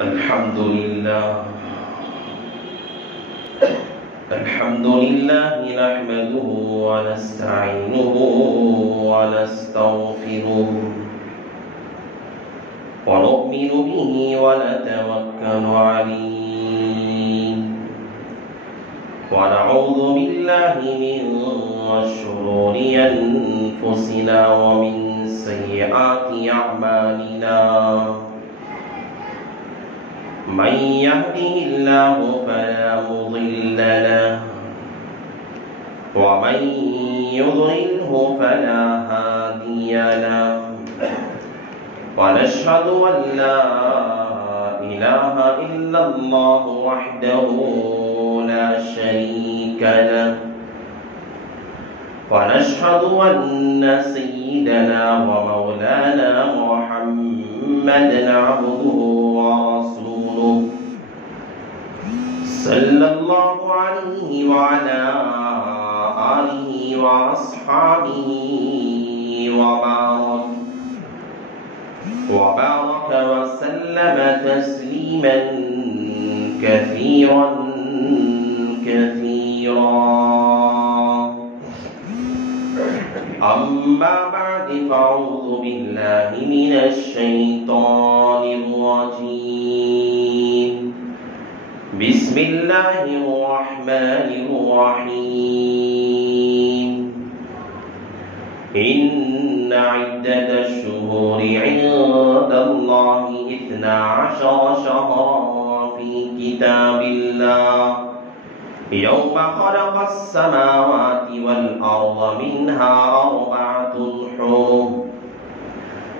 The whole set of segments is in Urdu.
الحمد لله نحمده ونستعينه ونستغفره ونؤمن به ونتوكل عليه ونعوذ بالله من شرور أنفسنا ومن سيئات أعمالنا من يهده الله فلا مضل له ومن يضلله فلا هادي له ونشهد أن لا إله إلا الله وحده لا شريك له ونشهد أن سيدنا ومولانا محمدا عبده ورسوله صلى الله عليه وعلى آله وأصحابه وبارك وسلم تسليما كثيرا أما بعد فأعوذ بالله من الشيطان الرجيم بسم الله الرحمن الرحيم إن عدة الشهور عند الله 12 شهرا في كتاب الله يوم خلق السماوات والأرض منها 4 حرم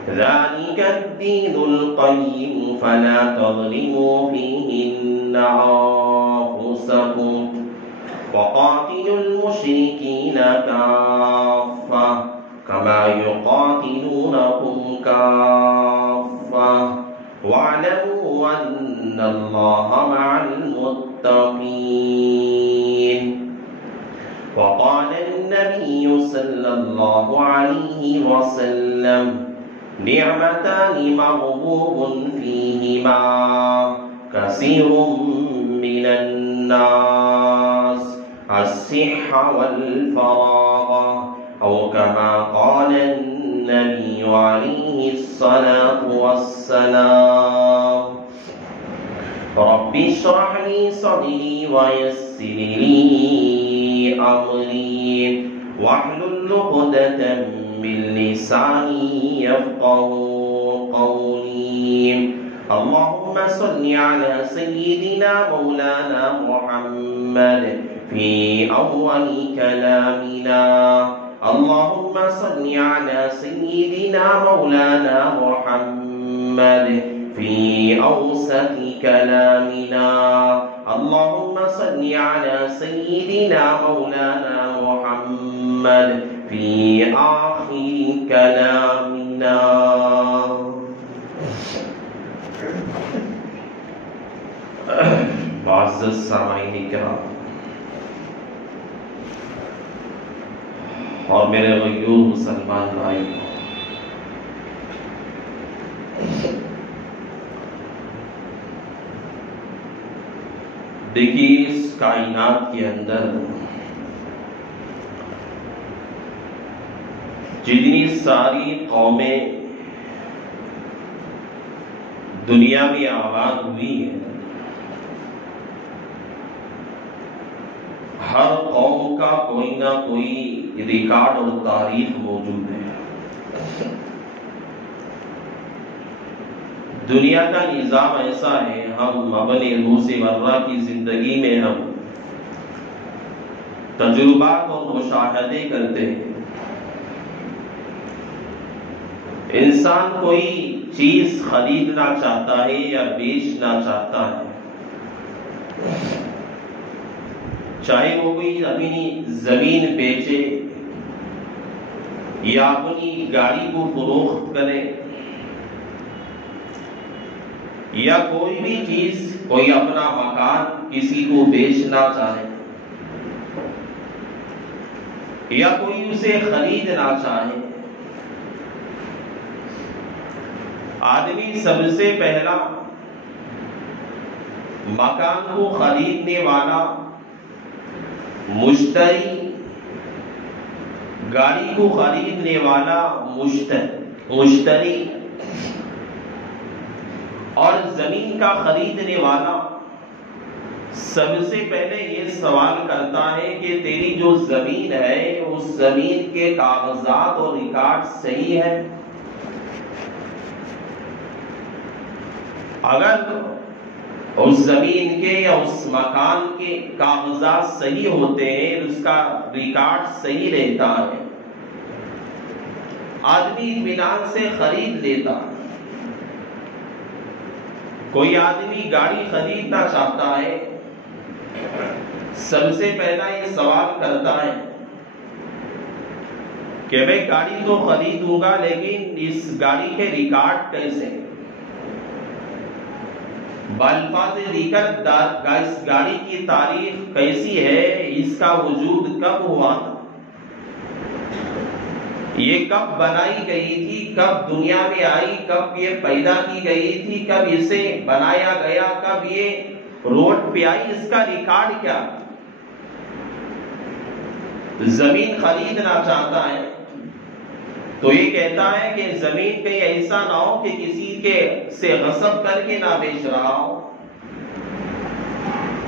ذلك الدين القيم فلا تظلموا فيهن أنفسكم وقاتلوا المشركين كافة كما يقاتلونكم كافة واعلموا أن الله مع المتقين وقال النبي صلى الله عليه وسلم نعمتان مغبوب فيهما كثير من الناس الصحة والفراغ أو كما قال النبي عليه الصلاة والسلام رب اشرح لي صدري ويسر لي أمري واحلل عقدة من لساني يفقهوا قولي اللهم صل على سيدنا مولانا محمد في أول كلامنا اللهم صل على سيدنا مولانا محمد في أوسط كلامنا اللهم صل على سيدنا مولانا محمد في آخر كلامنا معزز سامعین کرام اور میرے غیور مسلمان بھائی، دیکھیے اس کائنات کے اندر جتنی ساری قومیں دنیا میں آباد ہوئی ہیں، ہر قوم کا کوئی نہ کوئی ریکارڈ اور تاریخ موجود ہے۔ دنیا کا نظام ایسا ہے، ہم اپنے روزمرہ کی زندگی میں ہم تجربات اور مشاہدے کرتے ہیں۔ انسان کوئی چیز خریدنا چاہتا ہے یا بیچنا چاہتا ہے، چاہے وہ کوئی اپنی زمین بیچے یا اپنی گاڑی کو فروخت کرے یا کوئی بھی چیز، کوئی اپنا مکان کسی کو بیچنا چاہے یا کوئی اسے خریدنا چاہے، آدمی سب سے پہلا مکان کو خریدنے والا مشتری، گاڑی کو خریدنے والا مشتری، اور زمین کا خریدنے والا سب سے پہلے یہ سوال کرتا ہے کہ تیری جو زمین ہے اس زمین کے کاغذات اور ریکارڈ صحیح ہے؟ اگر اس زمین کے یا اس مکان کے کاغذات صحیح ہوتے ہیں، اس کا ریکارڈ صحیح رہتا ہے، آدمی اطمینان سے خرید لیتا ہے۔ کوئی آدمی گاڑی خریدنا چاہتا ہے، سب سے پہلا یہ سوال کرتا ہے کہ میں گاڑی تو خریدوں گا لیکن اس گاڑی کے ریکارڈ کیسے، بالفاظ ذکر اس گاڑی کی تاریخ کیسی ہے، اس کا وجود کب ہوا تھا، یہ کب بنائی گئی تھی، کب دنیا میں آئی، کب یہ پیدا کی گئی تھی، کب اسے بنایا گیا، کب یہ روڈ پہ آئی، اس کا ریکارڈ کیا۔ زمین خریدنا چاہتا ہے تو یہ کہتا ہے کہ زمین کہیں ایسا نہ ہو کہ کسی کے سے غصب کر کے نہ بیچ رہا ہو،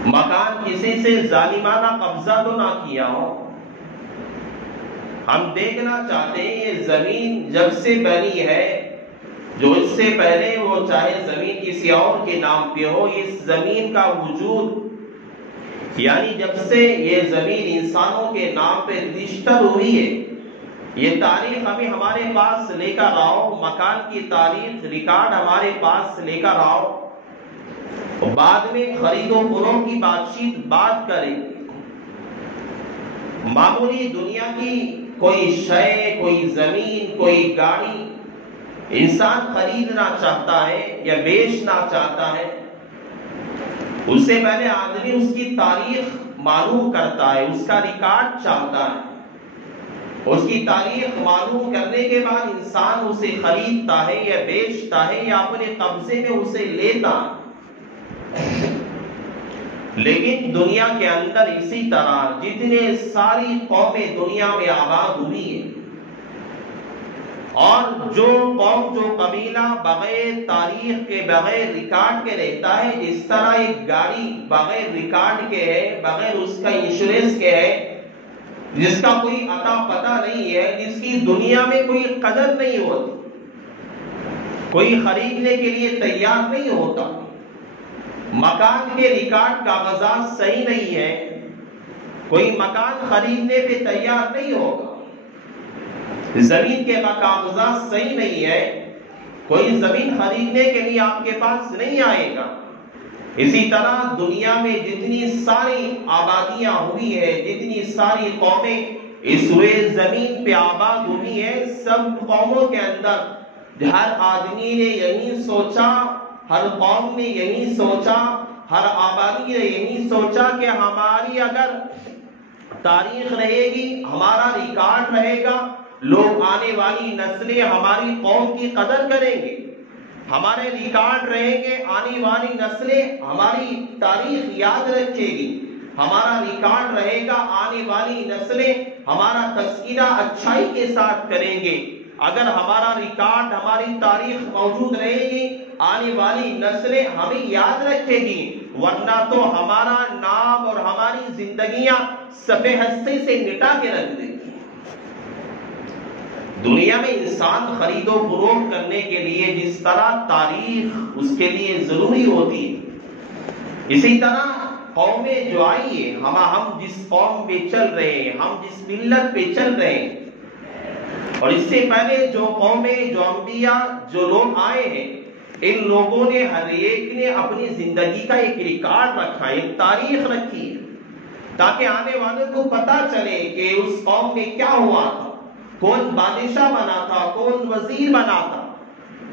مکان کسی سے ظالمانہ قبضہ تو نہ کیا ہو۔ ہم دیکھنا چاہتے ہیں یہ زمین جب سے بنی ہے، جو اس سے پہلے وہ چاہے زمین کسی اور کے نام پہ ہو، اس زمین کا وجود یعنی جب سے یہ زمین انسانوں کے نام پہ رجسٹر ہوئی ہے، یہ تاریخ ہمیں ہمارے پاس لے کر آؤ، مکان کی تاریخ ریکارڈ ہمارے پاس لے کر آؤ، بعد میں خرید و فروخت کی بات کریں۔ معمولی دنیا کی کوئی شے، کوئی زمین، کوئی گاڑی انسان خریدنا چاہتا ہے یا بیچنا چاہتا ہے، اس سے پہلے آدمی اس کی تاریخ معلوم کرتا ہے، اس کا ریکارڈ چاہتا ہے۔ اس کی تاریخ معلوم کرنے کے بعد انسان اسے خریدتا ہے یا بیچتا ہے یا اپنے قبضے میں اسے لیتا ہے۔ لیکن دنیا کے اندر اسی طرح جتنے ساری قومیں دنیا میں آباد ہوئی ہیں، اور جو قوم، جو قبیلہ بغیر تاریخ کے، بغیر ریکارڈ کے رہتا ہے، جس طرح ایک گاڑی بغیر ریکارڈ کے ہے، بغیر اس کا انشورنس کے ہے، جس کا کوئی اتا پتہ نہیں ہے، جس کی دنیا میں کوئی قدر نہیں ہوتی، کوئی خریدنے کے لیے تیار نہیں ہوتا، مکان کے ریکارڈ کاغذات صحیح نہیں ہے، کوئی مکان خریدنے پہ تیار نہیں ہوگا، زمین کے کاغذات صحیح نہیں ہے، کوئی زمین خریدنے کے لیے آپ کے پاس نہیں آئے گا۔ اسی طرح دنیا میں جتنی ساری آبادیاں ہوئی ہے، جتنی ساری قومیں اس روئے زمین پہ آباد ہوئی ہے، سب قوموں کے اندر ہر آدمی نے یہی سوچا، ہر قوم نے یہی سوچا، ہر آبادی نے یہی سوچا کہ ہماری اگر تاریخ رہے گی، ہمارا ریکارڈ رہے گا، لوگ آنے والی نسلیں ہماری قوم کی قدر کریں گے، ہمارے ریکارڈ رہیں گے، آنے والی نسلیں ہماری تاریخ یاد رکھے گی، ہمارا ریکارڈ رہے گا، آنے والی نسلیں ہمارا تذکرہ اچھائی کے ساتھ کریں گے۔ اگر ہمارا ریکارڈ، ہماری تاریخ موجود رہے گی، آنے والی نسلیں ہمیں یاد رکھے گی، ورنہ تو ہمارا نام اور ہماری زندگیاں صفحہ ہستی سے مٹا کے رکھ دیں گی۔ دنیا میں انسان خرید و فروخت کرنے کے لیے جس طرح تاریخ اس کے لیے ضروری ہوتی ہے، اسی طرح قومیں جو آئی ہیں، ہم جس قوم پہ چل رہے ہیں، ہم جس ملت پہ چل رہے ہیں، اور اس سے پہلے جو قومیں، جو انبیاء، جو لوگ آئے ہیں، ان لوگوں نے ہر ایک نے اپنی زندگی کا ایک ریکارڈ رکھا ہے، ایک تاریخ رکھی ہے، تاکہ آنے والوں کو پتا چلے کہ اس قوم میں کیا ہوا تھا، کون بادشاہ بنا تھا، کون وزیر بنا تھا،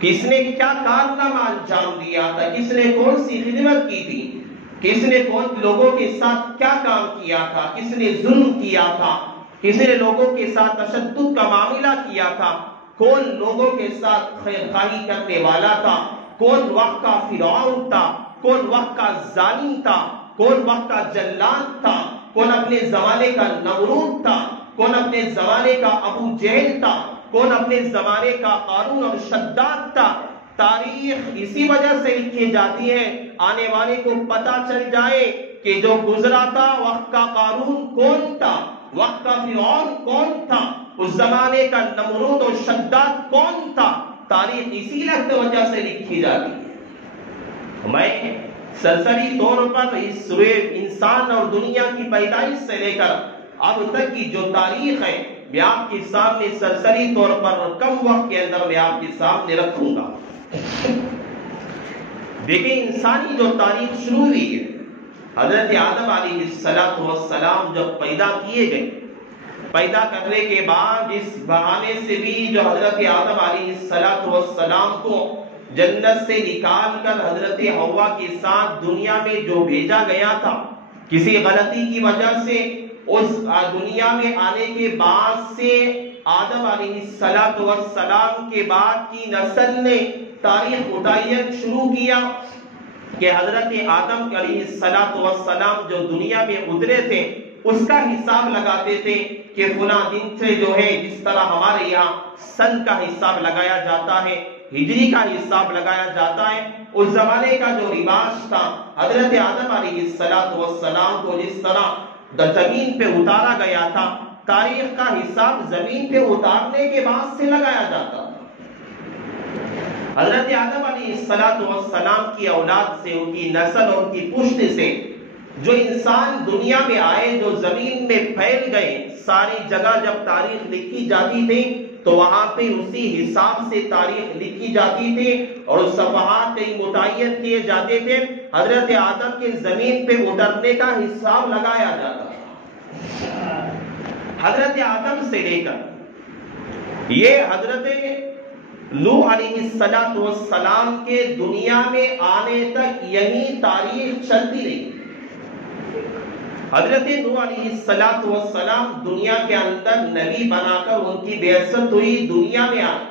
کس نے کیا کارنامہ انجام دیا تھا، کس نے کون سی خدمت کی تھی، کس نے کون لوگوں کے ساتھ کیا کام کیا تھا، کس نے ظلم کیا تھا، کس نے لوگوں کے ساتھ تشدد کا معاملہ کیا تھا، کون لوگوں کے ساتھ خیر خواہی کرنے والا تھا، کون وقت کا فرعون تھا، کون وقت کا ظالم تھا، کون وقت کا جلاد تھا، کون اپنے زمانے کا نمرود تھا، کون اپنے زمانے کا ابو جہل تھا، کون اپنے زمانے کا قارون اور شداد تھا۔ تاریخ اسی وجہ سے لکھی جاتی ہے آنے والے کو پتا چل جائے کہ جو گزرا تھا وقت کا قارون کون تھا، وقت کا فرعون کون تھا، اس زمانے کا نمرود اور شداد کون تھا۔ تاریخ اسی وجہ سے لکھی جاتی ہے۔ میں سرسری طور پر اس انسان اور دنیا کی پیدائش سے لے کر اب تک کی جو تاریخ ہے میں آپ کے سامنے سرسری طور پر کم وقت کے اندر میں آپ کے سامنے رکھوں گا۔ دیکھیں انسانی جو تاریخ شروع ہوئی ہے، حضرت آدم علیہ السلام جب پیدا کیے گئے، پیدا کرنے کے بعد اس بہانے سے بھی جو حضرت آدم علیہ السلام کو جنت سے نکال کر حضرت حوا کے ساتھ دنیا میں جو بھیجا گیا تھا، کسی غلطی کی وجہ سے اس دنیا میں آنے کے بعد سے آدم علیہ السلام کے بعد کی نسل نے تاریخ متعین شروع کیا کہ حضرت آدم علیہ السلام جو دنیا میں اترے تھے اس کا حساب لگاتے تھے کہ فلاں دن سے جو ہے جس طرح ہمارے یہاں سن کا حساب لگایا جاتا ہے، ہجری کا حساب لگایا جاتا ہے، اس زمانے کا جو رواج تھا حضرت آدم علیہ السلام کو جس طرح زمین پہ اتارا گیا تھا، تاریخ کا حساب زمین پہ اتارنے کے بعد سے لگایا جاتا تھا۔ حضرت آدم علیہ السلام کی اولاد سے، ان کی نسل اور ان کی پشت سے جو انسان دنیا میں آئے، جو زمین میں پھیل گئے، ساری جگہ جب تاریخ لکھی جاتی تھی تو وہاں پہ اسی حساب سے تاریخ لکھی جاتی تھی اور صفحات متعین کیے جاتے تھے۔ حضرت آدم کے زمین پہ اترنے کا حساب لگایا جاتا تھا۔ حضرت آدم سے لے کر یہ حضرت نوح علیہ السلام کے دنیا میں آنے تک یہی تاریخ چلتی رہی۔ حضرت نوح علیہ السلام دنیا کے اندر نبی بنا کر ان کی بعثت ہوئی، دنیا میں آئے۔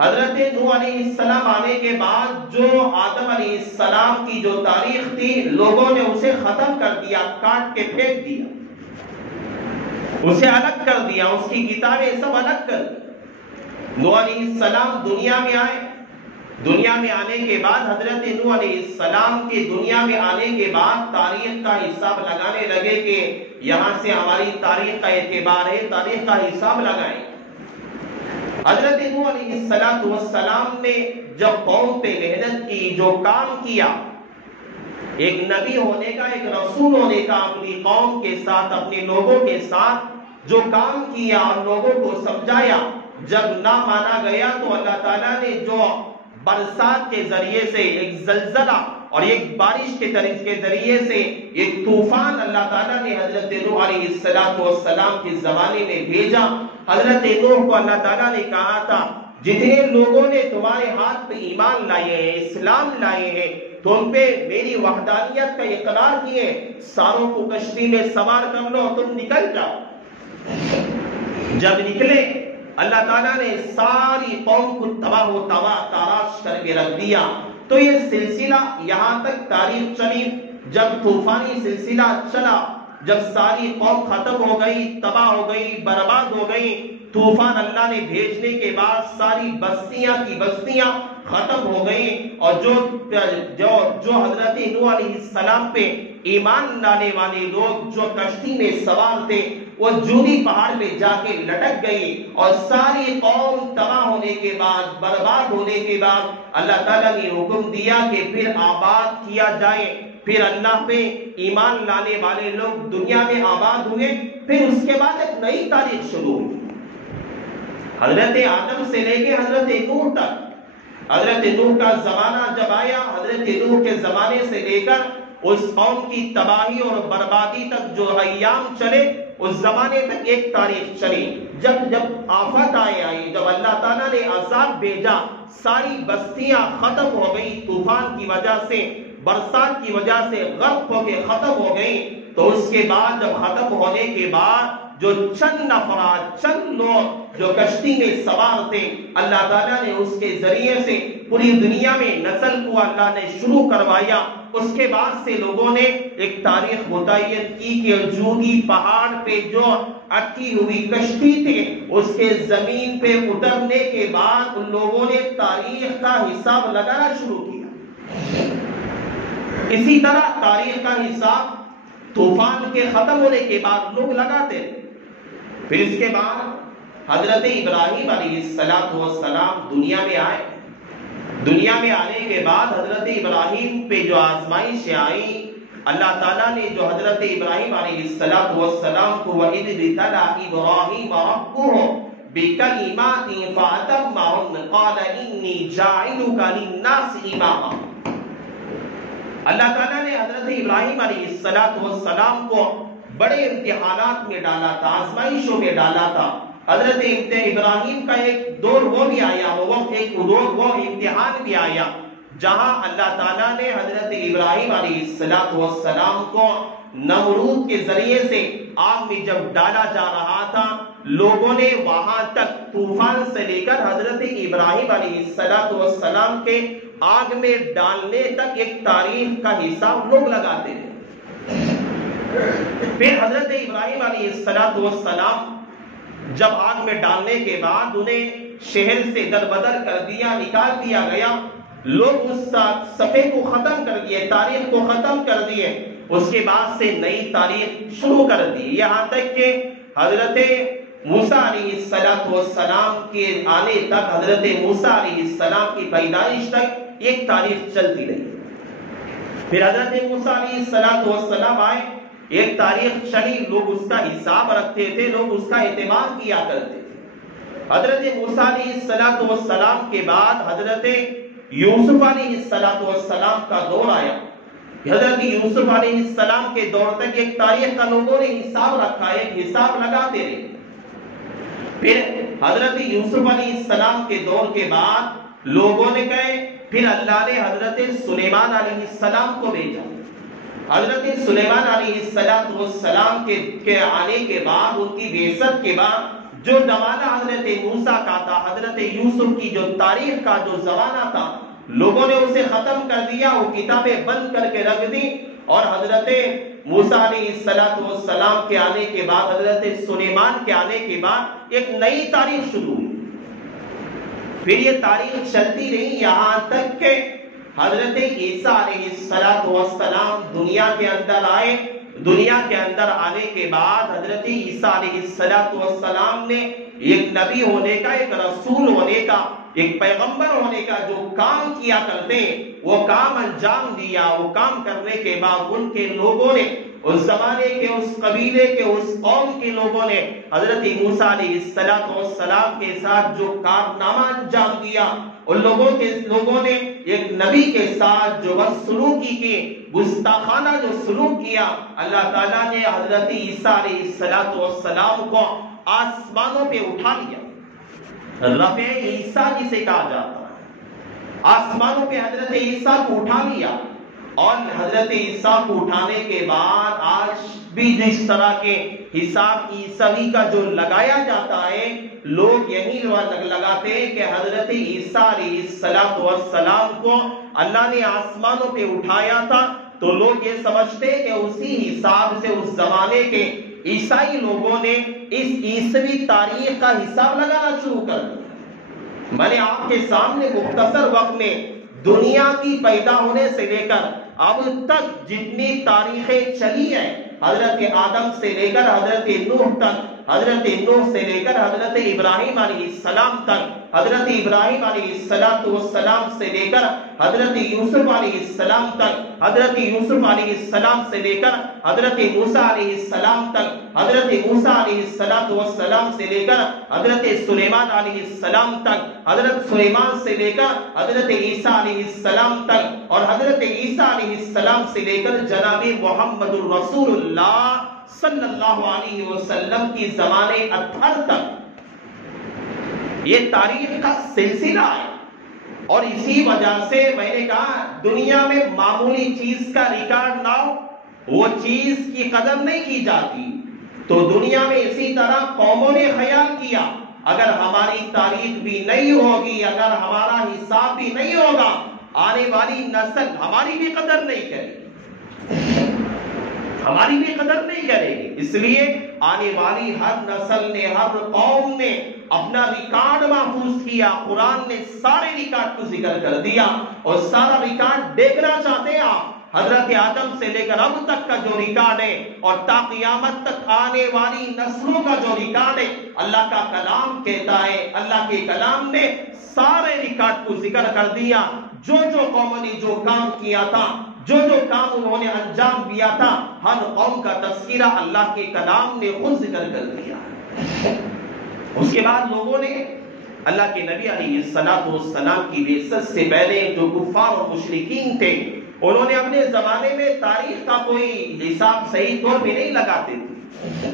حضرت نوح علیہ السلام آنے کے بعد جو آدم علیہ السلام کی جو تاریخ تھی لوگوں نے اسے ختم کر دیا، کاٹ کے پھینک دیا، اسے الگ کر دیا، اس کی کتابیں سب الگ کر دی۔ نوح علیہ السلام دنیا میں آئے، دنیا میں آنے کے بعد حضرت نوح علیہ السلام کے دنیا میں آنے کے بعد تاریخ کا حساب لگانے لگے کہ یہاں سے ہماری تاریخ کا اعتبار ہے، تاریخ کا حساب لگائیں۔ حضرت نوح علیہ السلام نے جب قوم پہ محنت کی، جو کام کیا، ایک نبی ہونے کا، ایک رسول ہونے کا، اپنی قوم کے ساتھ، اپنے لوگوں کے ساتھ جو کام کیا اور لوگوں کو سمجھایا، جب نہ مانا گیا تو اللہ تعالیٰ نے جو برسات کے ذریعے سے ایک زلزلہ اور ایک بارش کے ذریعے سے ایک طوفان اللہ تعالیٰ نے حضرت نوح علیہ السلام کے زمانے میں بھیجا۔ حضرت نوح کو اللہ تعالیٰ نے کہا تھا جتنے لوگوں نے تمہارے ہاتھ پہ ایمان لائے ہیں، اسلام لائے ہیں، تم پہ میری وحدانیت کا اقرار کیے، ساروں کو کشتی میں سوار کر لو، تم نکل جاؤ۔ جب نکلے اللہ تعالیٰ نے ساری قوم کو تباہ و تاراش کر کے رکھ دیا۔ تو یہ سلسلہ یہاں تک تاریخ چلی، جب طوفانی سلسلہ چلا، جب ساری قوم ختم ہو گئی، تباہ ہو گئی، برباد ہو گئی، طوفان اللہ نے بھیجنے کے بعد ساری بستیاں کی بستیاں ختم ہو گئی، اور جو حضرت نوح علیہ السلام پہ ایمان لانے والے لوگ جو کشتی میں سوار تھے وہ جودی پہاڑ پہ جا کے لٹک گئی، اور ساری قوم تباہ ہونے کے بعد، برباد ہونے کے بعد اللہ تعالیٰ نے حکم دیا کہ پھر آباد کیا جائے۔ پھر اللہ پہ ایمان لانے والے لوگ دنیا میں آباد ہوئے۔ پھر اس کے بعد ایک نئی تاریخ شروع ہوئی، حضرت آدم سے لے کے حضرت نوح تک۔ حضرت نوح کا زمانہ جب آیا، حضرت نوح کے زمانے سے لے کر اس قوم کی تباہی اور بربادی تک جو ایام چلے، اس زمانے تک ایک تاریخ چلی۔ جب آفت آئی، جب اللہ تعالیٰ نے عذاب بھیجا، ساری بستیاں ختم ہو گئی، طوفان کی وجہ سے، برسات کی وجہ سے غرق ہو کے ختم ہو گئی، تو اس کے بعد جب ختم ہونے کے بعد جو چند افراد، چند لوگ جو کشتی میں سوار تھے، اللہ تعالیٰ نے اس کے ذریعے سے پوری دنیا میں نسل کو ہوا اللہ نے شروع کروایا. اس کے بعد سے لوگوں نے ایک تاریخ متعین کی کہ جوگی پہاڑ پہ جو اٹکی ہوئی کشتی تھے اس کے زمین پہ اترنے کے بعد ان لوگوں نے تاریخ کا حساب لگانا شروع کیا. اسی طرح تاریخ کا حساب طوفان کے ختم ہونے کے بعد لوگ لگاتے. پھر اس کے بعد حضرت ابراہیم علیہ السلام دنیا میں آئے. دنیا میں آنے کے بعد حضرت ابراہیم پہ جو آزمائشیں آئیں اللہ تعالیٰ نے جو حضرت ابراہیم علیہ السلام کو وَإِذِ ابْتَلَىٰ إِبْرَاهِيمَ رَبُّهُ بِكَلِمَاتٍ فَأَتَمَّهُنَّ قَالَ إِنِّي جَاعِلُكَ لِلنَّاسِ إِمَامًا. اللہ تعالیٰ نے حضرت ابراہیم علیہ السلام کو بڑے امتحانات میں ڈالا تھا, آزمائشوں میں ڈالا تھا. حضرت ابراہیم کا ایک دور وہ بھی آیا, وہ امتحان بھی آیا جہاں اللہ تعالیٰ نے حضرت ابراہیم علیہ السلام کو نمرود کے ذریعے سے آگ میں جب ڈالا جا رہا تھا, لوگوں نے وہاں تک طوفان سے لے کر حضرت ابراہیم علیہ السلام کے آگ میں ڈالنے تک ایک تاریخ کا حساب لوگ لگاتے تھے. پھر حضرت ابراہیم علیہ السلام جب آگ میں ڈالنے کے بعد انہیں شہر سے در بدر کر دیا, نکال دیا گیا, لوگ اس صفحے کو ختم کر دیے, تاریخ کو ختم کر دیے. اس کے بعد سے نئی تاریخ شروع کر دی, یہاں تک کہ حضرت موسیٰ علیہ السلام کے آنے تک, حضرت موسیٰ علیہ السلام کی پیدائش تک ایک تاریخ چلتی رہی. پھر حضرت موسیٰ علیہ السلام آئے, ایک تاریخ چلی, لوگ اس کا حساب رکھتے تھے, لوگ اس کا اعتماد کیا کرتے تھے. حضرت موسیٰ علیہ السلام کے بعد حضرت یوسف علیہ السلام کا دور آیا. حضرت یوسف علیہ السلام کے دور تک ایک تاریخ کا لوگوں نے حساب رکھا, ایک حساب لگاتے رہے. پھر حضرت یوسف علیہ السلام کے دور کے بعد لوگوں نے کہے, پھر اللہ نے حضرت سلیمان علیہ السلام کو بھیجا. حضرت سلیمان علیہ السلام کے آنے کے بعد, ان کی بعثت کے بعد جو زمانہ حضرت موسیٰ کا تھا, حضرت یوسف کی جو تاریخ کا جو زمانہ تھا, لوگوں نے اسے ختم کر دیا, وہ کتابیں بند کر کے رکھ دی. اور حضرت موسیٰ علیہ السلام کے آنے کے بعد, حضرت سلیمان کے آنے کے بعد ایک نئی تاریخ شروع ہوئی. پھر یہ تاریخ چلتی رہی یہاں تک کہ حضرت عیسیٰ علیہ السلام دنیا کے اندر آئے. دنیا کے اندر آنے کے بعد حضرت عیسیٰ علیہ السلام نے ایک نبی ہونے کا, ایک رسول ہونے کا, ایک پیغمبر ہونے کا جو کام کیا کرتے وہ کام انجام دیا. وہ کام کرنے کے بعد ان کے لوگوں نے, اس زمانے کے, اس قبیلے کے, اس قوم کے لوگوں نے حضرت موسیٰ علیہ السلام کے ساتھ جو کارنامہ انجام دیا, ان لوگوں نے ایک نبی کے ساتھ جو بدسلوکی کی, گستاخانہ جو سلوک کیا, اللہ تعالیٰ نے حضرت عیسیٰ علیہ السلام کو آسمانوں پہ اٹھا لیا. رفع عیسیٰ جسے کہا جاتا ہے, آسمانوں پہ حضرت عیسیٰ کو اٹھا لیا. اور حضرت عیسیٰ کو اٹھانے کے بعد آج بھی جس طرح کے حساب عیسوی کا جو لگایا جاتا ہے, لوگ یہی لگاتے ہیں کہ حضرت عیسیٰ علیہ السلام کو اللہ نے آسمانوں پہ اٹھایا تھا, تو لوگ یہ سمجھتے کہ اسی حساب سے اس زمانے کے عیسائی لوگوں نے اس عیسوی تاریخ کا حساب لگانا شروع کر دیا. میں نے آپ کے سامنے مختصر وقت میں دنیا کی پیدا ہونے سے لے کر اب تک جتنی تاریخیں چلی ہیں, حضرت آدم سے لے کر حضرت نوح تک, حضرت نوح سے لے کر حضرت ابراہیم علیہ السلام تک, حضرت ابراہیم علیہ السلام سے لے کر حضرت یوسف علیہ السلام تک, حضرت یوسف علیہ السلام سے لے کر حضرت موسیٰ علیہ السلام تک, حضرت موسیٰ علیہ السلام سے لے کر حضرت سلیمان علیہ السلام تک, حضرت سلیمان سے لے کر حضرت عیسیٰ علیہ السلام تک, اور حضرت عیسیٰ علیہ السلام سے لے کر جناب محمد الرسول اللہ صلی اللہ علیہ وسلم کی زمانے اطہر تک یہ تاریخ کا سلسلہ ہے. اور اسی وجہ سے میں نے کہا دنیا میں معمولی چیز کا ریکارڈ نہ ہو, وہ چیز کی قدر نہیں کی جاتی. تو دنیا میں اسی طرح قوموں نے خیال کیا, اگر ہماری تاریخ بھی نہیں ہوگی, اگر ہمارا حساب بھی نہیں ہوگا, آنے والی نسل ہماری بھی قدر نہیں کرے گی، ہماری بھی قدر نہیں کرے گی۔ اس لیے آنے والی ہر نسل نے، ہر قوم نے اپنا ریکارڈ محفوظ کیا۔ قرآن نے سارے ریکارڈ کو ذکر کر دیا، اور سارا ریکارڈ دیکھنا چاہتے ہیں آپ، حضرت آدم سے لے کر اب تک کا جو ریکارڈ ہے، اور تا قیامت تک آنے والی نسلوں کا جو ریکارڈ ہے، اللہ کا کلام کہتا ہے، اللہ کے کلام نے سارے ریکارڈ کو ذکر کر دیا۔ جو جو قوم نے جو کام کیا تھا، جو جو کام انہوں نے انجام دیا تھا، ہر قوم کا تذکرہ اللہ کے کلام نے خود ذکر کر دیا۔ اس کے بعد لوگوں نے اللہ کے نبی علیہ الصلوۃ والسلام کی بعثت سے پہلے جو کفار اور مشرکین تھے، انہوں نے اپنے زمانے میں تاریخ کا کوئی حساب صحیح طور پہ نہیں لگاتے تھے،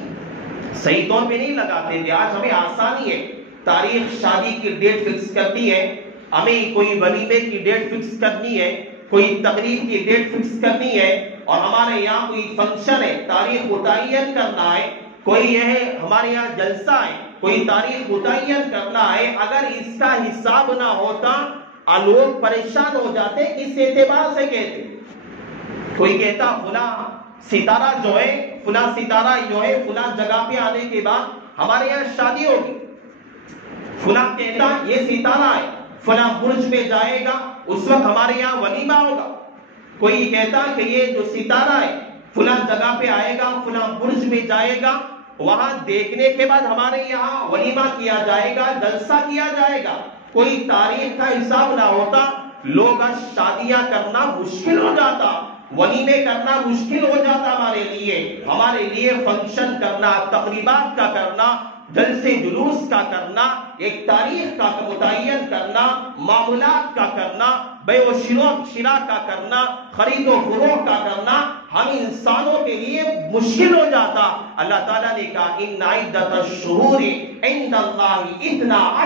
صحیح طور پہ نہیں لگاتے تھے۔ آج ہمیں آسانی ہے، تاریخ شادی کی ڈیٹ فکس کرنی ہے، ہمیں کوئی ولیمے کی ڈیٹ فکس کرنی ہے، کوئی تقریب کی ڈیٹ فکس کرنی ہے، اور ہمارے یہاں کوئی فنکشن ہے، تاریخ متعین کرنا ہے، کوئی یہ ہے ہمارے یہاں جلسہ ہے، کوئی تاریخ متعین کرنا ہے۔ اگر اس کا حساب نہ ہوتا، لوگ پریشان ہو جاتے۔ کس اعتبار سے کہتے؟ کوئی کہتا فلاں ستارہ جو ہے، فلاں ستارہ جو ہے فلاں جگہ پہ آنے کے بعد ہمارے یہاں شادی ہوگی، فلاں کہتا یہ ستارہ ہے فلاں برج میں جائے گا، اس وقت ہمارے یہاں ولیمہ ہوگا۔ کوئی کہتا کہ یہ جو ستارہ ہے فلاں جگہ پہ آئے گا، فلاں برج میں جائے گا، وہاں دیکھنے کے بعد ہمارے یہاں ولیمہ کیا جائے گا، جلسہ کیا جائے گا۔ کوئی تاریخ کا حساب نہ ہوتا، لوگ شادیاں کرنا مشکل ہو جاتا، ولیمے کرنا مشکل ہو جاتا ہمارے لیے فنکشن کرنا، تقریبات کا کرنا، جلسے جلوس کا کرنا، ایک تاریخ کا متعین کرنا، معاملات کا کرنا، بیع و شراء کا کرنا، خرید و فروخت کا کرنا ہم انسانوں کے لیے مشکل ہو جاتا۔ اللہ تعالیٰ نے کہا ان عدت الشہور عند اللہ 12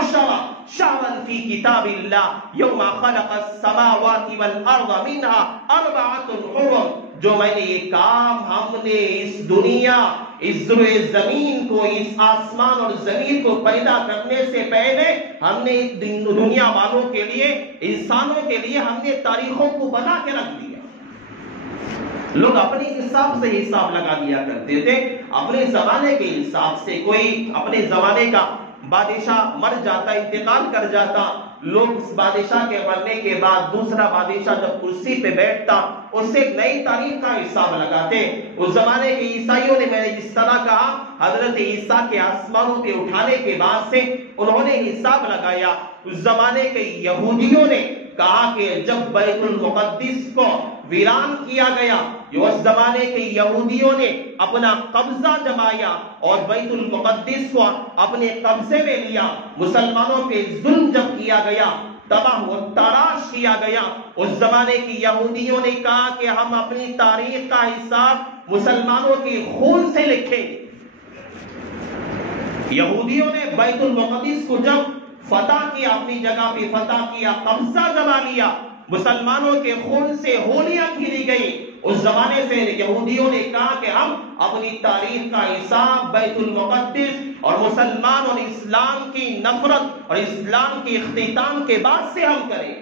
شہرا فی کتاب اللہ یوم خلق السماوات والارض منها 4 حرم۔ جو میں نے یہ کام ہم نے اس دنیا، اس زمین کو، اس آسمان اور زمین کو پیدا کرنے سے پہلے ہم نے دنیا والوں کے لیے، انسانوں کے لیے ہم نے تاریخوں کو بنا کے رکھ دیا۔ لوگ اپنے حساب سے حساب لگا دیا کرتے تھے، اپنے زمانے کے حساب سے۔ کوئی اپنے زمانے کا بادشاہ مر جاتا، انتقال کر جاتا، لوگ اس بادشاہ کے مرنے کے بعد دوسرا بادشاہ جب کرسی پہ بیٹھتا، اس سے نئی تاریخ کا حساب لگاتے۔ اس زمانے کے عیسائیوں نے، میں نے جس طرح کہا، حضرت عیسیٰ کے آسمانوں پہ اٹھانے کے بعد سے انہوں نے حساب لگایا۔ اس زمانے کے یہودیوں نے کہا کہ جب بیت المقدس کو ویران کیا گیا، اس زمانے کے یہودیوں نے اپنا قبضہ جمایا اور بیت المقدس کو اپنے قبضے میں لیا، مسلمانوں پہ ظلم جب کیا گیا، تباہ و تاراش کیا گیا، اس زمانے کی یہودیوں نے کہا کہ ہم اپنی تاریخ کا حساب مسلمانوں کے خون سے لکھیں۔ یہودیوں نے بیت المقدس کو جب فتح کیا، اپنی جگہ پہ فتح کیا، قبضہ جما لیا، مسلمانوں کے خون سے ہولیاں کھیلی گئی۔ اس زمانے سے یہودیوں نے کہا کہ ہم اپنی تاریخ کا حساب بیت المقدس اور مسلمان اور اسلام کی نفرت اور اسلام کے اختتام کے بعد سے ہم کریں۔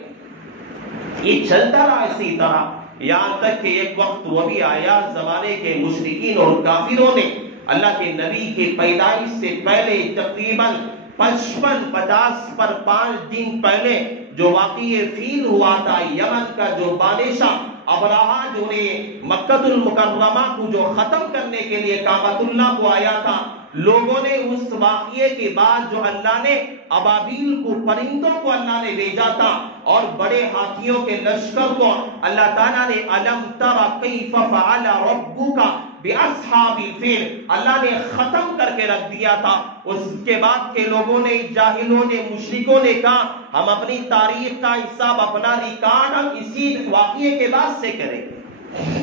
یہ چلتا رہا اسی طرح، یہاں تک کہ ایک وقت وہ بھی آیا، زمانے کے مشرکین اور کافروں نے اللہ کے نبی کے پیدائش سے پہلے تقریباً 55 پر 5 دن پہلے جو واقعہ فیل ہوا تھا، یمن کا جو بادشاہ ابراہا جو نے مکہ المکرمہ کو جو ختم کرنے کے لیے کعبۃ اللہ کو آیا تھا، لوگوں نے اس واقعے کے بعد جو اللہ نے ابابیل کو، پرندوں کو اللہ نے بھیجا تھا اور بڑے ہاتھیوں کے لشکر کو اللہ تعالیٰ نے الم تر کیف فعل ربک باصحاب الفیل اللہ نے ختم کر کے رکھ دیا تھا۔ اس کے بعد کے لوگوں نے، جاہلوں نے، مشرکوں نے کہا ہم اپنی تاریخ کا حساب، اپنا ریکارڈ ہم اسی واقعے کے بعد سے کریں گے۔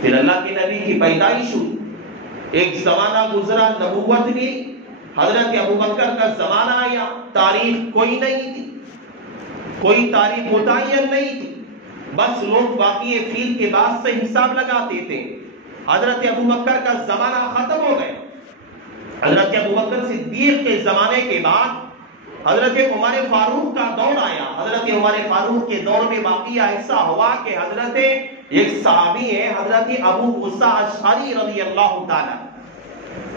پھر اللہ کے نبی کی پیدائش ہوئی، ایک زمانہ گزرا، نبوت بھی، حضرت ابوبکر کا زمانہ آیا، تاریخ کوئی نہیں تھی، کوئی تاریخ متعین نہیں تھی، بس لوگ واقعے فیل کے بعد سے حساب لگاتے تھے۔ حضرت ابوبکر کا زمانہ ختم ہو گیا، حضرت ابوبکر صدیق کے زمانے کے بعد حضرت عمر فاروق کا دور آیا. حضرت عمر فاروق کے دور میں واقعہ ایسا ہوا کہ حضرت ایک صحابی ہے حضرت ابو موسیٰ اشعری رضی اللہ تعالیٰ.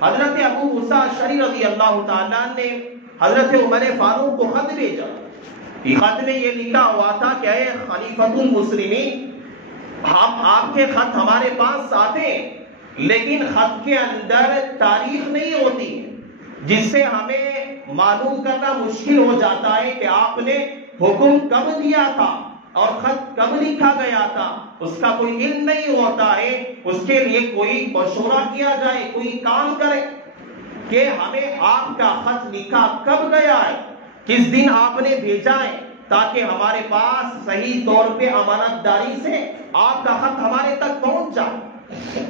حضرت ابو موسیٰ اشعری رضی اللہ تعالیٰ نے حضرت عمر فاروق کو خط بھیجا. خط میں یہ لکھا ہوا تھا کہ اے خلیفۃ المسلمین، آپ کے خط ہمارے پاس آتے ہیں لیکن خط کے اندر تاریخ نہیں ہوتی، جس سے ہمیں معلوم کرنا مشکل ہو جاتا ہے کہ آپ نے حکم کب دیا تھا اور خط کب لکھا گیا تھا. اس کا کوئی علم نہیں ہوتا ہے. اس کے لیے کوئی مشورہ کیا جائے، کوئی کام کرے کہ ہمیں آپ کا خط لکھا کب گیا ہے، کس دن آپ نے بھیجا ہے، تاکہ ہمارے پاس صحیح طور پہ امانت داری سے آپ کا خط ہمارے تک پہنچ جائے.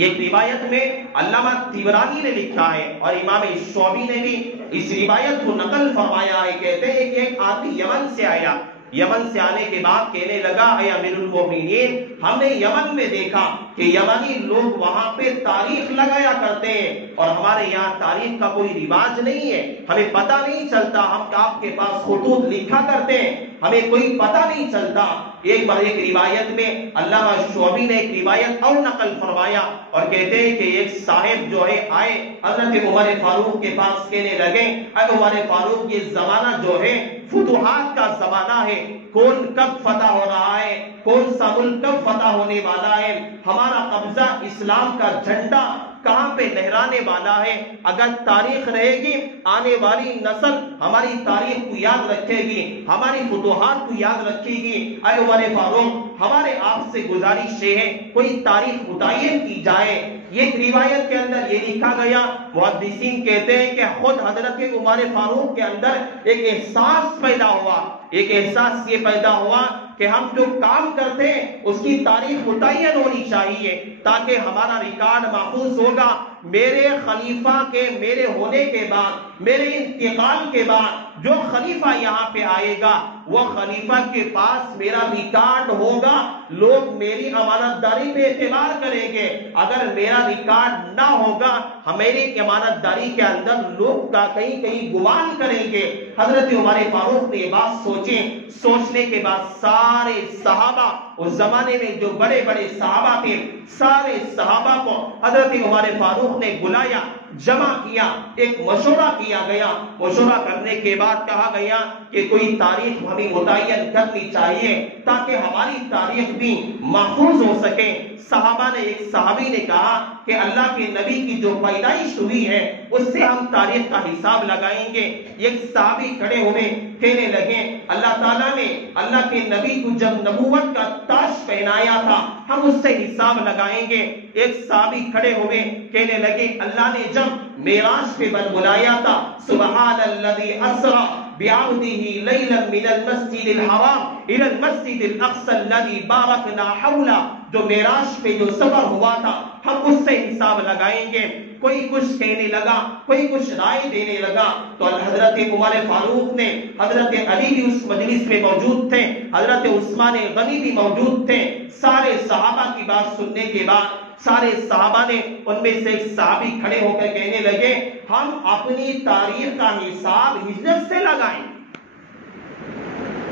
یہ روایت میں علامہ طبرانی نے لکھا ہے اور امام شعبی نے بھی اس روایت کو نقل فرمایا ہے. کہتے ہیں کہ ایک آدمی یمن سے آیا. یمن سے آنے کے بعد کہنے لگا اے امیر المومنین، ہم نے یمن میں دیکھا کہ یمنی لوگ وہاں پہ تاریخ لگایا کرتے ہیں اور ہمارے یہاں تاریخ کا کوئی رواج نہیں ہے، ہمیں پتہ نہیں چلتا. ہم آپ کے پاس خطوط لکھا کرتے ہیں، ہمیں کوئی پتہ نہیں چلتا. ایک بار ایک روایت میں علامہ شعبی نے ایک روایت اور نقل فرمایا اور کہتے ہیں کہ ایک صاحب جو ہے آئے حضرت عمر فاروق کے پاس، کہنے لگے اے عمر فاروق، یہ زمانہ جو ہے فتوحات کا زمانہ ہے، کون کب فتح ہو رہا ہے، کون سا ملک کب فتح ہونے والا ہے، ہمارا قبضہ اسلام کا جھنڈا کہاں پہ لہرانے والا ہے. اگر تاریخ رہے گی آنے والی نسل ہماری تاریخ کو یاد رکھے گی، ہماری فتوحات کو یاد رکھے گی. اے عمر فاروق، ہمارے آپ سے گزارش ہے کوئی تاریخ متعین کی جائے. ایک روایت کے اندر یہ لکھا گیا، محدثین کہتے ہیں کہ خود حضرت عمر فاروق کے اندر ایک احساس پیدا ہوا. ایک احساس یہ پیدا ہوا کہ ہم جو کام کرتے ہیں اس کی تاریخ متعین ہونی چاہیے تاکہ ہمارا ریکارڈ محفوظ ہوگا. میرے خلیفہ کے میرے ہونے کے بعد، میرے انتقال کے بعد جو خلیفہ یہاں پہ آئے گا وہ خلیفہ کے پاس میرا ریکارڈ ہوگا، لوگ میری امانت داری پہ اعتبار کریں گے. اگر میرا ریکارڈ نہ ہوگا میری امانت داری کے اندر لوگ کا کہیں کہیں گمان کریں گے. حضرت عمر فاروق نے یہ بات سوچی. سوچنے کے بعد سارے صحابہ، اس زمانے میں جو بڑے بڑے صحابہ تھے، سارے صحابہ کو حضرت عمر فاروق نے بلایا، جمع کیا، ایک مشورہ کیا گیا. مشورہ کرنے کے بعد کہا گیا کہ کوئی تاریخ ہمیں متعین کرنی چاہیے تاکہ ہماری تاریخ بھی محفوظ ہو سکے. صحابہ نے، ایک صحابی نے کہا کہ اللہ کے نبی کی جو پیدائش ہوئی ہے اس سے ہم تاریخ کا حساب لگائیں گے. ایک صحابی کھڑے ہوئے کہنے لگے اللہ تعالیٰ نے اللہ کے نبی کو جب نبوت کا تاج پہنایا تھا ہم اس سے حساب لگائیں گے. ایک صحابی کھڑے ہوئے کہنے لگے اللہ نے جب معراج پہ بلایا تھا سبحان الذی اسری بعبده لیلا من المسجد الحرام الى المسجد الاقصى الذي باركنا حوله، جو معراج پہ جو سفر ہوا تھا ہم اس سے حساب لگائیں گے. کوئی کچھ کہنے لگا، کوئی کچھ رائے دینے لگا تو حضرت عمر فاروق نے، حضرت علی بھی اس مجلس میں موجود تھے، حضرت عثمان غنی بھی موجود تھے. سارے صحابہ کی بات سننے کے بعد سارے صحابہ نے، ان میں سے ایک صحابی کھڑے ہو کر کہنے لگے ہم اپنی تاریخ کا حساب ہجرت سے لگائیں.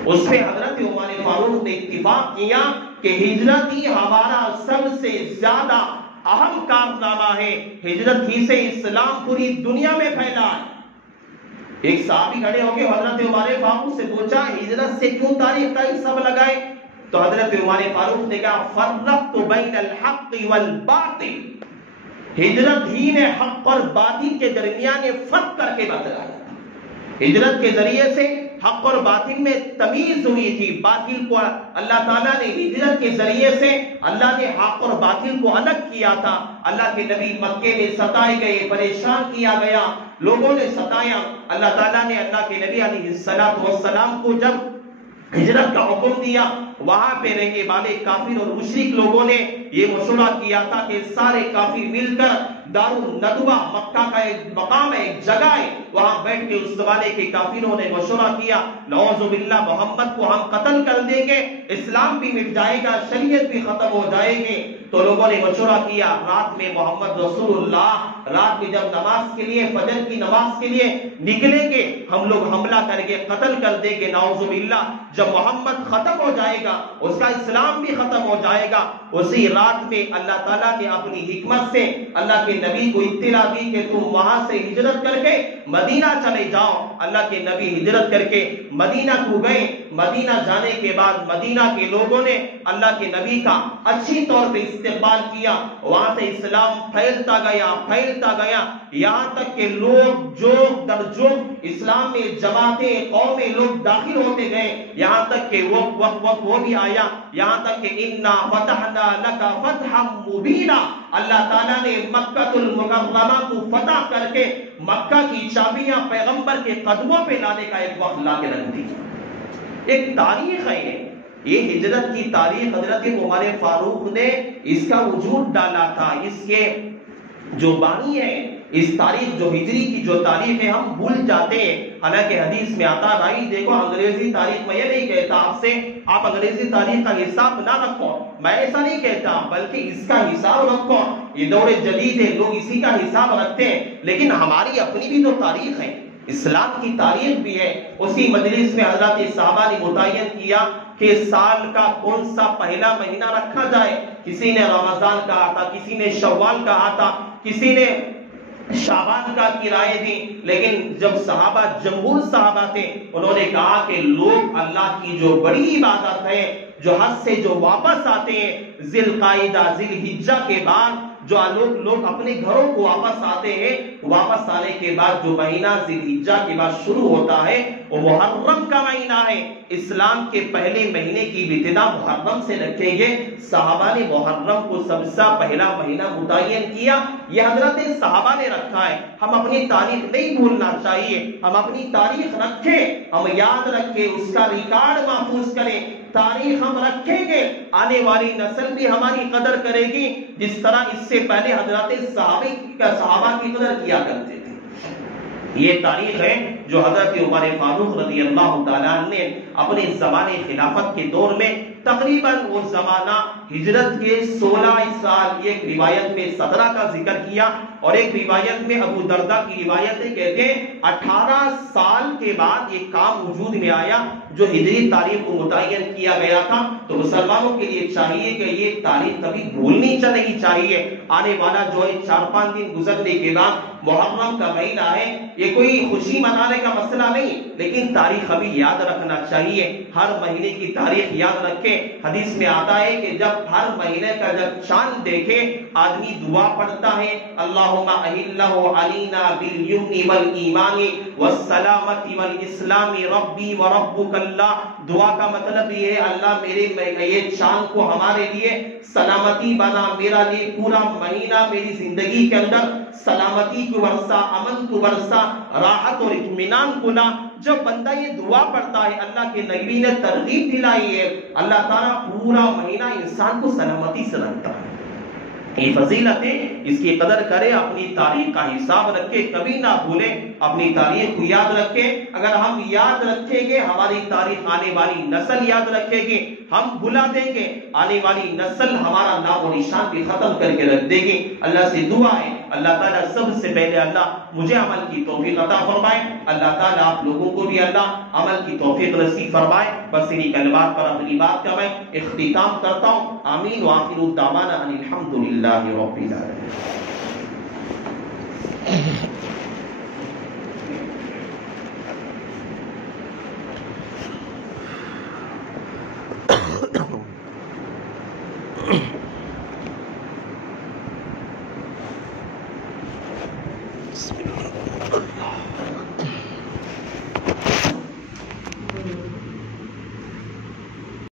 اس پہ حضرت عمر فاروق نے اتفاق کیا کہ ہجرت ہی ہمارا سب سے زیادہ اہم کارنامہ ہے، ہجرت ہی سے اسلام پوری دنیا میں پھیلا ہے. ایک صحابی کھڑے ہو کے حضرت عمر فاروق سے پوچھا ہجرت سے کیوں تاریخ کا حساب لگائے؟ تو حضرت عمر فاروق نے کہا فرقت بین الحق والباطل، ہجرت ہی نے حق اور باطل کے درمیان فرق کر کے بتلایا. ہجرت کے ذریعے سے حق اور باطل میں تمیز ہوئی تھی. باطل کو اللہ تعالیٰ نے ہجرت کے ذریعے سے اللہ نے حق اور باطل کو الگ کیا تھا. اللہ کے نبی مکے میں ستائے گئے، پریشان کیا گیا، لوگوں نے ستایا. اللہ تعالیٰ نے اللہ کے نبی علیہ السلام کو جب ہجرت کا حکم دیا وہاں پہ رہنے والے کافر اور مشرک لوگوں نے یہ مشورہ کیا تھا کہ سارے کافر مل کر دار الندوہ، مکہ کا ایک مقام ہے، ایک جگہ ہے، وہاں بیٹھ کے اس زمانے کے کافروں نے مشورہ کیا نعوذ باللہ محمد کو ہم قتل کر دیں گے، اسلام بھی مٹ جائے گا، شریعت بھی ختم ہو جائے گی۔ تو لوگوں نے مشورہ کیا، رات میں محمد رسول اللہ رات میں جب نماز کے لیے، فجر کی نماز کے لیے نکلیں گے، ہم لوگ حملہ کر کے قتل کر دیں گے نعوذ باللہ۔ جب محمد ختم ہو جائے گا، اس کا اسلام بھی ختم ہو جائے گا۔ اسی رات میں اللہ تعالیٰ نے اپنی حکمت سے اللہ کے نبی کو اطلاع دی کہ تم وہاں سے ہجرت کر کے مدینہ چلے جاؤ۔ اللہ کے نبی ہجرت کر کے مدینہ کو گئے۔ مدینہ جانے کے بعد مدینہ کے لوگوں نے اللہ کے نبی کا اچھی طور پہ استقبال کیا، وہاں سے اسلام پھیلتا گیا، یہاں تک کہ لوگ جوگ در جوگ اسلام میں جماعتیں، قومیں لوگ داخل ہوتے گئے، یہاں تک کہ وقت وہ بھی آیا، یہاں تک کہ انا فتحنا لک فتحا مبینا، اللہ تعالیٰ نے مکہ المکرمہ کو فتح کر کے مکہ کی چابیاں پیغمبر کے قدموں پہ لانے کا ایک وقت لا کے رکھ دی۔ ایک تاریخ ہے یہ ہجرت کی تاریخ، حضرت عمر فاروق نے اس کا وجود ڈالا تھا۔ اس کے جو بانی ہے، اس تاریخ جو ہجری کی جو تاریخ ہے ہم بھول جاتے ہیں، حالانکہ حدیث میں آتا بھائی دیکھو انگریزی تاریخ میں یہ نہیں کہتا آپ سے آپ انگریزی تاریخ کا حساب نہ رکھو، میں ایسا نہیں کہتا، بلکہ اس کا حساب رکھو، یہ دور جدید ہے، لوگ اسی کا حساب رکھتے ہیں، لیکن ہماری اپنی بھی تو تاریخ ہے، اسلام کی تاریخ بھی ہے۔ اسی مجلس میں حضرات صحابہ نے متعین کیا کہ سال کا کون سا پہلا مہینہ رکھا جائے، کسی نے رمضان کہا تھا، کسی نے شوال کہا تھا، کسی نے شعبان کا کی رائے دی، لیکن جب صحابہ جمہور صحابہ تھے انہوں نے کہا کہ لوگ اللہ کی جو بڑی عبادت ہے، جو حج سے جو واپس آتے ہیں ذی القعدہ ذی الحجہ کے بعد، جو لوگ اپنے گھروں کو واپس آتے ہیں، واپس آنے کے بعد جو مہینہ ذی الحجہ کے بعد شروع ہوتا ہے وہ محرم کا مہینہ ہے۔ اسلام کے پہلے مہینے کی ابتدا محرم سے رکھیں گے، صحابہ نے محرم کو سب سے پہلا مہینہ متعین کیا، یہ حضرت صحابہ نے رکھا ہے۔ ہم اپنی تاریخ نہیں بھولنا چاہیے، ہم اپنی تاریخ رکھیں، ہم یاد رکھیں، اس کا ریکارڈ محفوظ کریں، تاریخ ہم رکھیں گے، آنے والی نسل بھی ہماری قدر کرے گی جس طرح اس سے پہلے حضرات صحابہ کی قدر کیا کرتے تھے۔ یہ تاریخ ہے جو حضرت عمر فاروق رضی اللہ تعالیٰ نے اپنے زمانے خلافت کے دور میں تقریباً وہ زمانہ ہجرت کے 16 سال، ایک روایت میں 17 کا ذکر کیا اور ایک روایت میں ابو دردہ کی روایت ہے کہتے ہیں 18 سال کے بعد یہ کام وجود میں آیا جو ہجری تاریخ کو متعین کیا گیا تھا۔ تو مسلمانوں کے لیے چاہیے کہ یہ تاریخ کبھی بھولنی نہیں چاہیے۔ آنے والا جو ہے 4-5 دن گزرنے کے بعد محرم کا مہینہ ہے، یہ کوئی خوشی منانے کا مسئلہ نہیں، لیکن تاریخ ابھی یاد رکھنا چاہیے، ہر مہینے کی تاریخ یاد رکھیں۔ حدیث میں آتا ہے کہ جب ہر مہینے کا جب چاند دیکھے آدمی دعا پڑھتا ہے اللہم اہلہ علینا بالیمن والایمان والسلامت والاسلام ربی وربک اللہ۔ دعا کا مطلب یہ ہے اللہ میرے یہ چاند کو ہمارے لیے سلامتی بنا، میرا لیے پورا مہینہ میری زندگی کے اندر سلامتی کو برسا، امن کو برسا، راحت اور اطمینان کو لا۔ جب بندہ یہ دعا پڑھتا ہے اللہ کے نبی نے ترغیب دلائی ہے، اللہ تعالیٰ پورا مہینہ انسان کو سلامتی سے رکھتا ہے۔ یہ فضیلت ہے، اس کی قدر کرے، اپنی تاریخ کا حساب رکھے، کبھی نہ بھولیں، اپنی تاریخ کو یاد رکھیں۔ اگر ہم یاد رکھیں گے ہماری تاریخ آنے والی نسل یاد رکھے گی، ہم بھلا دیں گے آنے والی نسل ہمارا نام و نشان بھی ختم کر کے رکھ دے گی۔ اللہ سے دعا ہے اللہ تعالیٰ سب سے پہلے اللہ مجھے عمل کی توفیق عطا فرمائے، اللہ تعالیٰ آپ لوگوں کو بھی اللہ عمل کی توفیق نصیب فرمائے۔ بس انہی کلمات پر اپنی بات کا میں اختتام کرتا ہوں۔ آمین وآخر دعوانا ان الحمدللہ رب العالمین۔ بسم اللہ۔